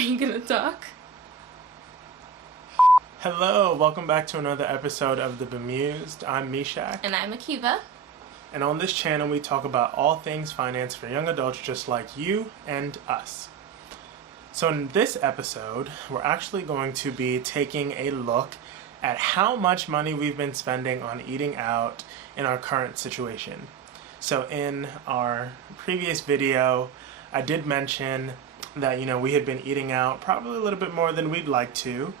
you gonna talk? Hello, welcome back to another episode of the Bemused. I'm Mishak. And I'm Akiva. And on this channel we talk about all things finance for young adults just like you and us. So in this episode, we're actually going to be taking a look at how much money we've been spending on eating out in our current situation. So in our previous video, I did mention that, we had been eating out probably a little bit more than we'd like to.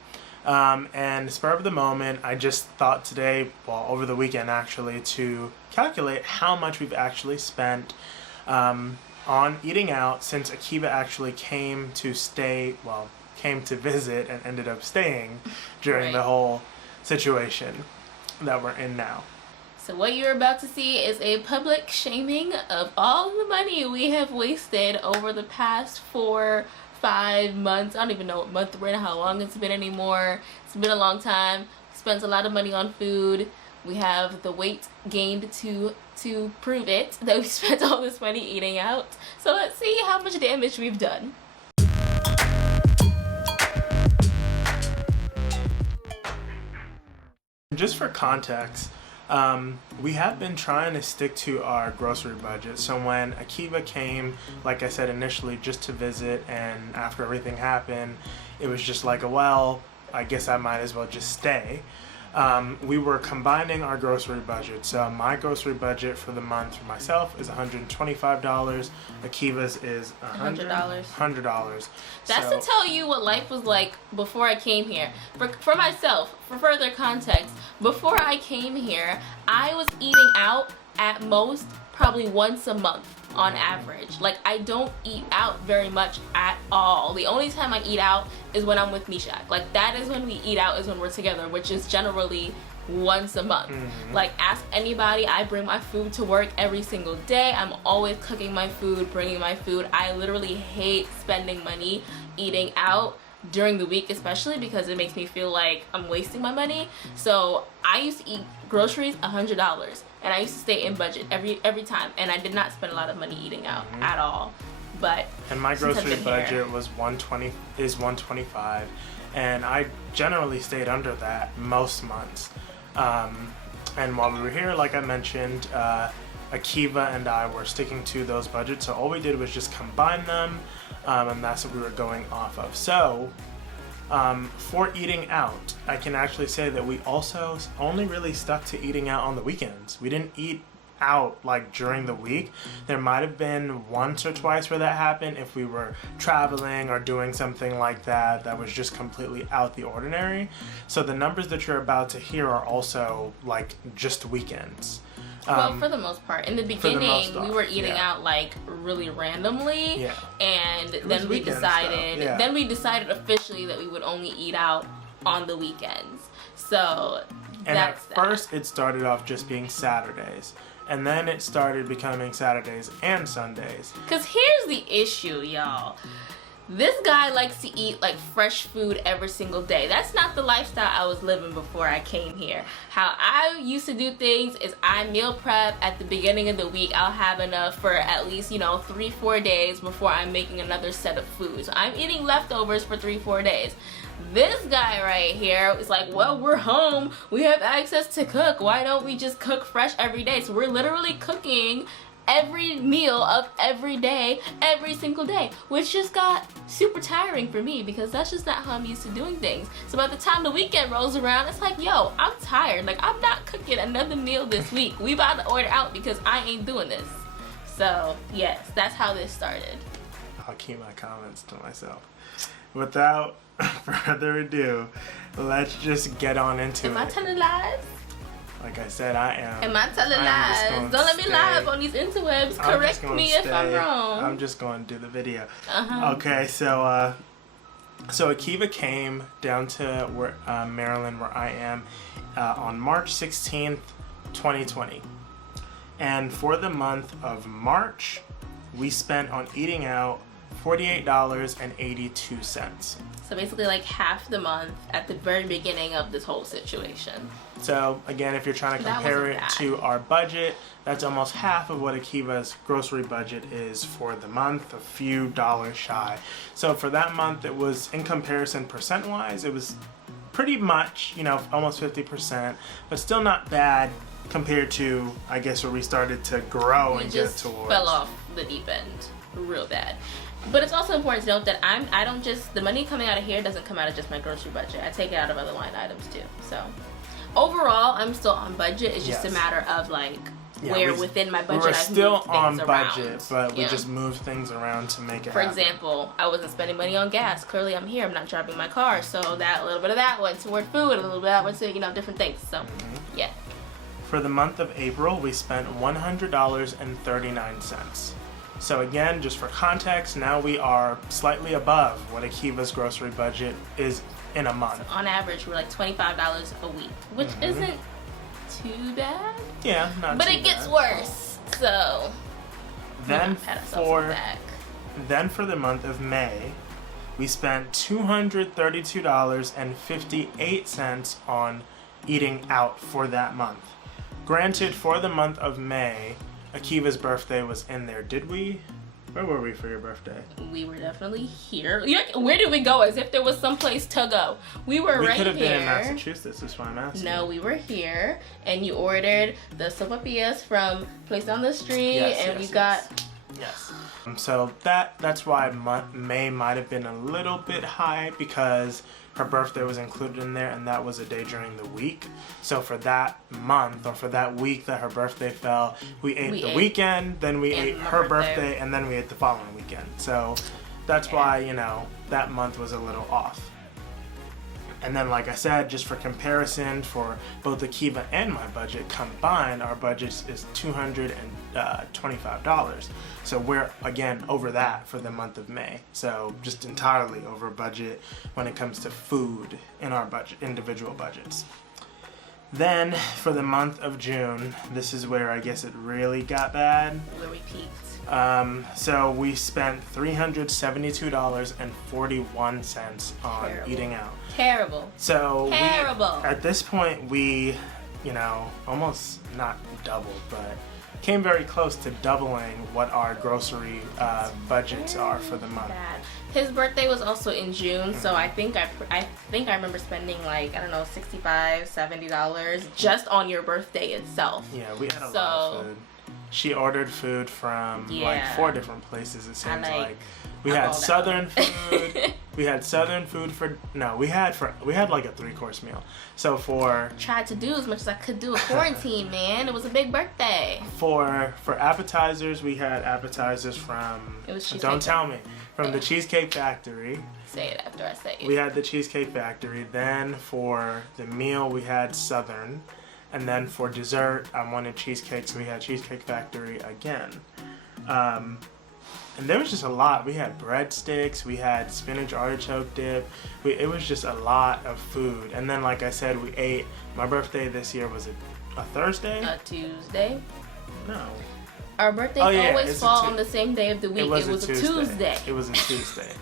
And spur of the moment, I just thought today, over the weekend actually, to calculate how much we've actually spent on eating out since Akiva actually came to visit and ended up staying during the whole situation that we're in now. So what you're about to see is a public shaming of all the money we have wasted over the past 4-5 months. I don't even know what month we're in, how long it's been anymore. It's been a long time. Spent a lot of money on food. We have the weight gained to prove it, that we spent all this money eating out. So let's see how much damage we've done. Just for context, we have been trying to stick to our grocery budget. So when Akiva came, like I said initially, just to visit, and after everything happened, it was just like, well, I guess I might as well just stay. We were combining our grocery budget. So my grocery budget for the month for myself is $125. Akiva's is $100. That's to tell you what life was like before I came here. For myself, for further context, before I came here, I was eating out at most probably once a month on average. Like, I don't eat out very much at all. The only time I eat out is when I'm with Mishak. Like, that is when we eat out, is when we're together, which is generally once a month. Like, ask anybody, I bring my food to work every single day. I'm always cooking my food, bringing my food. I literally hate spending money eating out during the week, especially because it makes me feel like I'm wasting my money. So I used to eat groceries $100, and I used to stay in budget every time, and I did not spend a lot of money eating out at all. But and my grocery budget was $125, and I generally stayed under that most months. And while we were here, like I mentioned, Akiva and I were sticking to those budgets, so all we did was just combine them, and that's what we were going off of. So for eating out, I can actually say that we also only really stuck to eating out on the weekends. We didn't eat out like during the week. There might have been once or twice where that happened if we were traveling or doing something like that was just completely out the ordinary. So the numbers that you're about to hear are also like just weekends. Well, for the most part. In the beginning, we were eating out like really randomly, and then we decided officially that we would only eat out on the weekends. So and at first it started off just being Saturdays, and then it started becoming Saturdays and Sundays. Because here's the issue, y'all. This guy likes to eat like fresh food every single day. That's not the lifestyle I was living before I came here. How I used to do things is I meal prep at the beginning of the week. I'll have enough for at least, 3-4 days before I'm making another set of food. So I'm eating leftovers for 3-4 days. This guy right here is like, well, we're home. We have access to cook. Why don't we just cook fresh every day? So we're literally cooking every meal of every day, every single day, which just got super tiring for me because that's just not how I'm used to doing things. So by the time the weekend rolls around, it's like, yo, I'm tired. Like, I'm not cooking another meal this week. We about to order out because I ain't doing this. So yes, that's how this started. I'll keep my comments to myself. Without further ado, let's just get on into it. Am I telling lies? Like I said, I am. Am I telling lies? Don't let me lie up on these interwebs. Correct me if I'm wrong. I'm just going to do the video. Okay, so Akiva came down to Maryland, where I am, on March 16th, 2020. And for the month of March, we spent on eating out $48.82. So basically like half the month at the very beginning of this whole situation. So again, if you're trying to compare it to our budget, that's almost half of what Akiva's grocery budget is for the month, a few dollars shy. So for that month, it was, in comparison percent-wise, it was pretty much, you know, almost 50%, but still not bad compared to, I guess, where we started to grow and get towards. Fell off the deep end real bad. But it's also important to note that I don't just, the money coming out of here doesn't come out of just my grocery budget. I take it out of other line items too. So overall, I'm still on budget. It's just a matter of like where within my budget we were still on budget, around. but we just moved things around to make it For happen. example, I wasn't spending money on gas. Clearly, I'm here. I'm not driving my car, so that a little bit of that went toward food, a little bit of that went to, you know, different things. So yeah. For the month of April, we spent $100.39. So again, just for context, now we are slightly above what Akiva's grocery budget is in a month. So on average, we're like $25 a week, which isn't too bad. Yeah, not but too it gets bad. worse. So then for the month of May, we spent $232.58 on eating out for that month. Granted, for the month of May, Akiva's birthday was in there. Did we? Where were we for your birthday? We were definitely here. Where did we go? As if there was someplace to go. We were right here. We could have been in Massachusetts, that's why I'm asking. No, we were here, and you ordered the sopapillas from place down the street, we got... Yes. So that's why May might have been a little bit high, because her birthday was included in there, and that was a day during the week. So for that month, or for that week that her birthday fell, we ate the weekend, then we ate her birthday, and then we ate the following weekend. So that's why, you know, that month was a little off. And then, like I said, just for comparison, for both Akiva and my budget combined, our budget is $225. So we're, again, over that for the month of May. So just entirely over budget when it comes to food in our budget, individual budgets. Then, for the month of June, this is where I guess it really got bad. Where we peaked. So we spent $372.41 on eating out. Terrible. So at this point, we, you know, almost not doubled, but came very close to doubling what our grocery budgets are for the month. Bad. His birthday was also in June, so I think I remember spending like, I don't know, $65, $70 just on your birthday itself. Yeah, we had a lot of food. She ordered food from like 4 different places, it seems like. We had Southern food. We had Southern food for we had like a 3-course meal. So tried to do as much as I could do with quarantine, man. It was a big birthday. For appetizers, we had appetizers from from the Cheesecake Factory. Say it after I say it. We had the Cheesecake Factory. Then for the meal, we had Southern. And then for dessert, I wanted cheesecake, so we had Cheesecake Factory again. And there was just a lot. We had breadsticks, we had spinach artichoke dip. It was just a lot of food. And then, like I said, we ate. My birthday this year was a Thursday? A Tuesday? No. Our birthdays always fall on the same day of the week. It was a Tuesday. It was a Tuesday.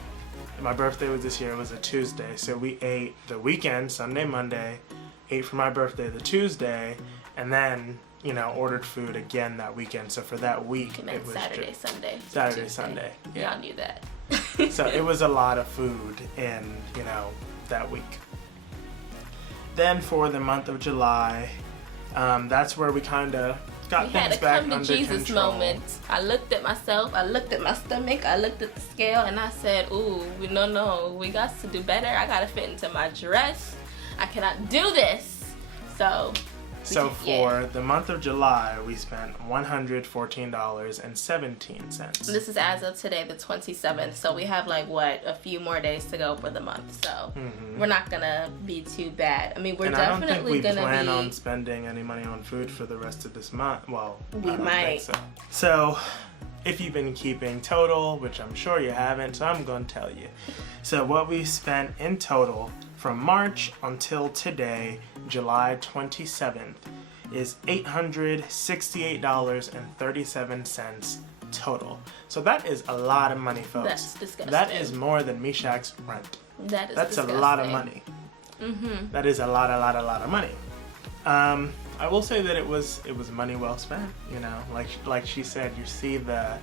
My birthday was this year. It was a Tuesday. So we ate the weekend, Sunday, Monday. Ate for my birthday the Tuesday, and then, you know, ordered food again that weekend. So for that week, it was Saturday, Sunday. Saturday, Sunday. Yeah. Y'all knew that. So it was a lot of food in, you know, that week. Then for the month of July, that's where we kind of got things back under control. We had a come to Jesus moment. I looked at myself, I looked at my stomach, I looked at the scale, and I said, ooh, no, we got to do better. I got to fit into my dress. I cannot do this. So for the month of July, we spent $114.17. This is as of today, the 27th. So we have like a few more days to go for the month. So we're not gonna be too bad. I mean, we're definitely gonna be. I don't think we plan on spending any money on food for the rest of this month. Well, we might. So if you've been keeping total, which I'm sure you haven't, so I'm gonna tell you. So what we spent in total from March until today, July 27th, is $868.37 total. So that is a lot of money, folks. That's disgusting. That is more than Meshach's rent. That's disgusting. A lot of money. That is a lot of money. I will say that it was money well spent. You know, like she said, you see the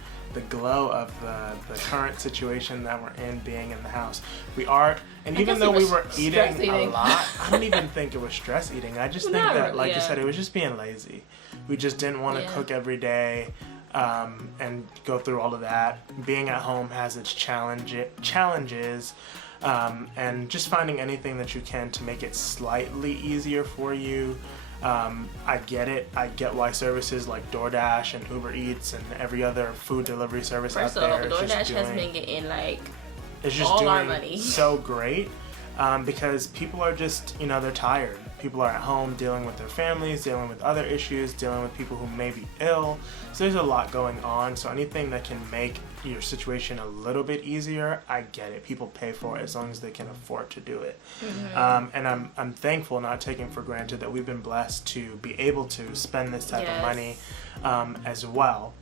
glow of the current situation that we're in, being in the house. We are, and even though we were eating a lot, I don't even think it was stress eating. I just think that, like you said, it was just being lazy. We just didn't want to cook every day. And go through all of that. Being at home has its challenges, and just finding anything that you can to make it slightly easier for you. I get it. I get why services like DoorDash and Uber Eats and every other food delivery service out there DoorDash has been getting it's just all doing our money. So great, because people are just, you know, they're tired. People are at home dealing with their families, dealing with other issues, dealing with people who may be ill. So there's a lot going on. So anything that can make your situation a little bit easier, I get it. People pay for it as long as they can afford to do it. And I'm thankful, not taking for granted, that we've been blessed to be able to spend this type of money as well.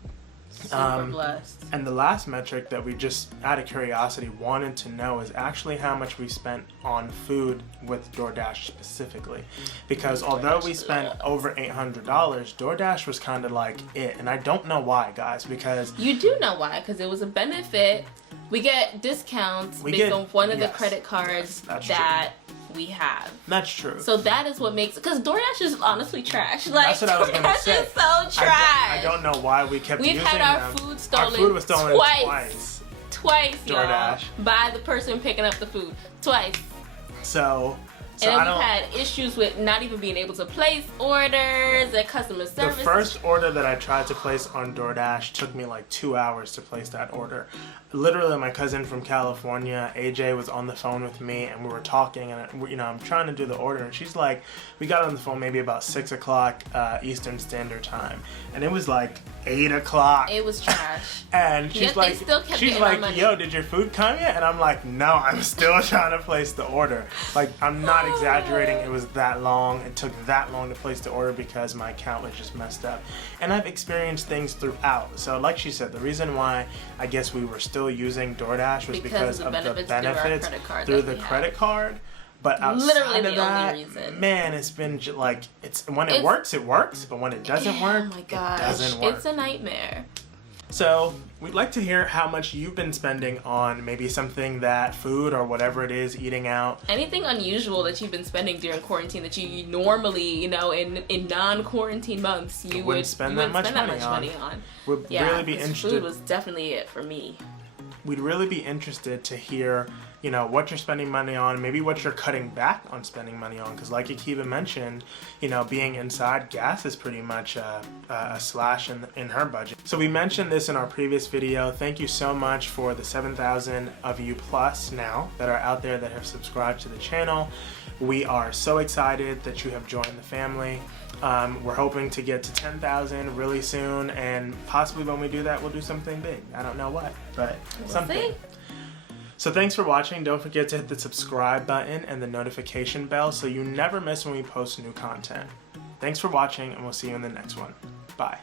Super blessed. And the last metric that we just, out of curiosity, wanted to know is actually how much we spent on food with DoorDash specifically. Because although we spent over $800, DoorDash was kind of like it. And I don't know why, guys, because... You do know why, because it was a benefit. We get discounts based on one of the credit cards that we have. That's true. So that is what makes it, because DoorDash is honestly trash. Like, that's what I was gonna say. DoorDash is so trash. I don't know why we kept using them. We've had our food stolen. Our food was stolen twice, DoorDash. y'all, by the person picking up the food. Twice. So and then we've had issues with not even being able to place orders and customer service. The first order that I tried to place on DoorDash took me like 2 hours to place that order. Literally, my cousin from California, AJ, was on the phone with me, and we were talking, and you know, I'm trying to do the order, and she's like, we got on the phone maybe about 6 o'clock Eastern Standard Time, and it was like 8 o'clock. It was trash. And she's like, yo, did your food come yet? And I'm like, no, I'm still trying to place the order. Like, I'm not exaggerating. It was that long. It took that long to place the order because my account was just messed up. And I've experienced things throughout. So like she said, the reason why I guess we were still using DoorDash was because of the benefits through the credit card. But outside of that, man, it's been like, when it works, but when it doesn't work, oh my gosh, it doesn't work. It's a nightmare. So we'd like to hear how much you've been spending on maybe something that food or whatever it is, eating out. Anything unusual that you've been spending during quarantine that you normally, you know, in non-quarantine months, you wouldn't spend that much money on. We'd really be interested. Food was definitely it for me. We'd really be interested to hear, you know, what you're spending money on, maybe what you're cutting back on spending money on, because like Akiva mentioned, you know, being inside, gas is pretty much a slash in her budget. So we mentioned this in our previous video. Thank you so much for the 7,000 of you plus now that are out there that have subscribed to the channel. We are so excited that you have joined the family. We're hoping to get to 10,000 really soon, and possibly when we do that, we'll do something big. I don't know what, but something. See. So thanks for watching. Don't forget to hit the subscribe button and the notification bell so you never miss when we post new content. Thanks for watching, and we'll see you in the next one. Bye.